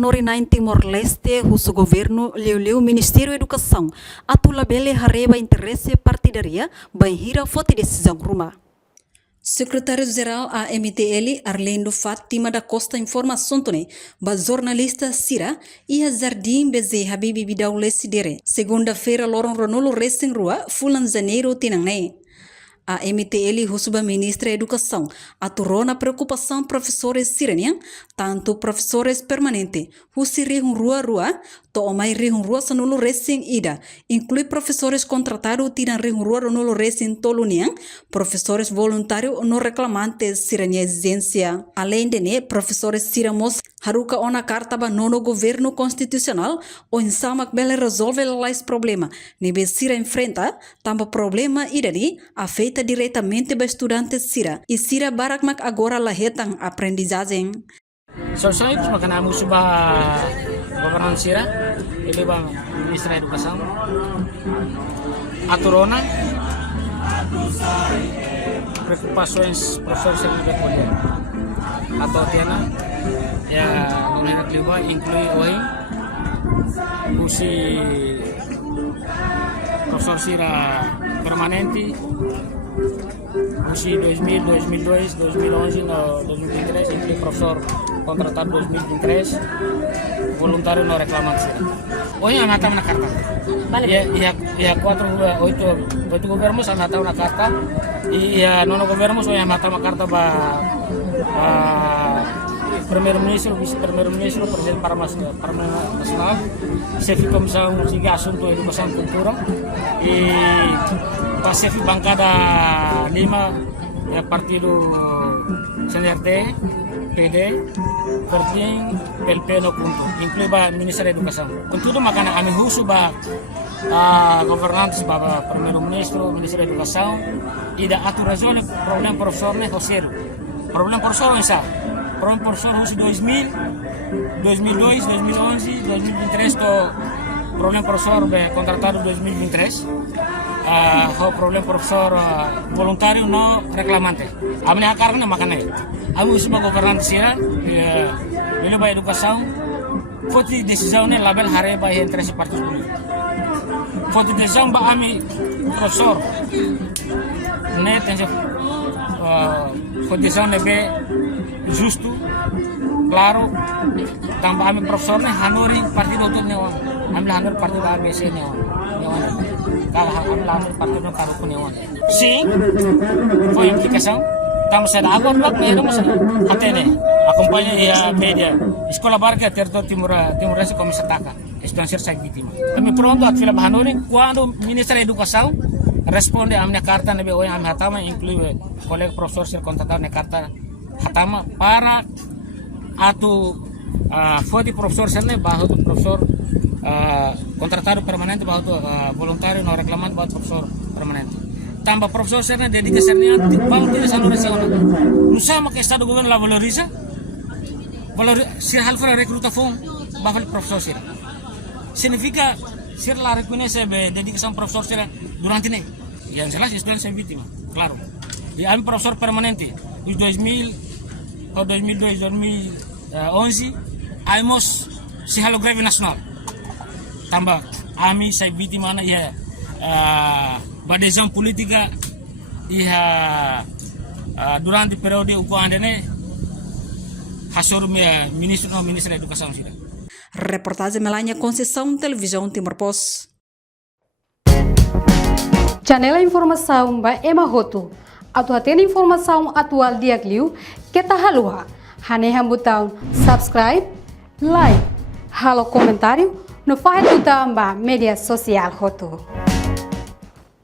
Hanori 9 Timor-Leste, o governo leu Ministério da Educação, atula bele hareba interesse partidaria, banhira fote decisão ruma. Secretário-Geral AMTL Arlindo Fátima da Costa informação tone, ba jornalista Sira e a Jardim Beze Habibi Bidaule Sidere. Segunda-feira Loron Ronolo Racing Rua, Fulan Janeiro Tinangne. A MTL Rusuba Ministra da Educação aturou na preocupação professores sirenian, tanto professores permanentes, Husiri Rua, Tomai Rua Sanulu Racing Ida, inclui professores contratados Tiran Rua Ronolo Racing Tolunian, professores voluntários no reclamantes sirenia exigência. Além de professores siramos Haruka ona carta ba nono governo constitucional, o insamak bele resolve lais problema. Nebe Sira enfrenta, tamba problema idari, afeta diretamente ba estudantes Sira. E Sira barakmak agora lahetang aprendizagem. Solução itu makanya musuh bah governannya Sira, ini bang Ministra Educação, aturona, preocupações professores yang lebih kuliah, atau tiana, ya nona kelima inclui oi, usi professor Sira permanente. Usi 2000, 2002, 2011, 2023, inclui professor contratado 2023, voluntário no reclamação. Hoje nós estamos na carta. E a 8 governos nós estamos na carta. E a nono governos hoje nós estamos na carta para primeiro-ministro, vice-primeiro-ministro, presidente parlamentar nacional, chefe de comissão de assunto de educação e cultura e para chefe de bancada 5, partido CNRD, PD, Pertin, PLP no punto, inclui o Ministério da Educação. Contudo, makana kami husu ba governantes ba primeiro-ministro, Ministério da Educação e da aturação do problema professor ne roceiro. Problema professor é essa. Problema professor husu 2000, 2002, 2011, 2023 to problema professor contratado 2023. O problema professor voluntário no reclamante. Amne akarna makane. Amu semua governante Sira, ele vai educação, foto decisão ne label hareba entre esse partido político. Foto decisão ba ami professor ne tense foto decisão ne be justo, claro, tambah ami professor ne hanori partido tu ne wan, ami hanori partido ABC ne wan. Kalau kami lamar partido karu pun yang sim foi implicação estamos a agora lá mesmo até né acompanha a média escola barca território Timor-Leste como se ataca estudante ser vítima kami pronto at fila Hanori quando Ministra da Educação responde a minha carta nebe hoje a minha hatama inclui colega professor ser contratado na carta hatama para atu foi de professor ser bahwa professor contratado permanente bahwa voluntário no reclamante bahwa professor permanente. Tambah professor serna dedica serna bahwa tidak sanu resiona. Nusa maka estado governo la valoriza ser halfra reclutação bahwa professor serna. Significa ser la reconoce dedicação professor serna durante ini. Yang jelas estudante sem vítima, claro. E a professor permanente de 2000 ou 2002, 2011 aimos si halo greve nasional. Tambah ami saya vítima na ya badezão política ia durante periode ukuan dene hasor ministro da Educação sida. Reportagem Melania Conceição, Televisão Timor-Post. Janela informação ba Emahoto. Atu hatena informação atual dia kliu kita halua. Hane hambutang subscribe, like, halo comentário no faz do media social hoto.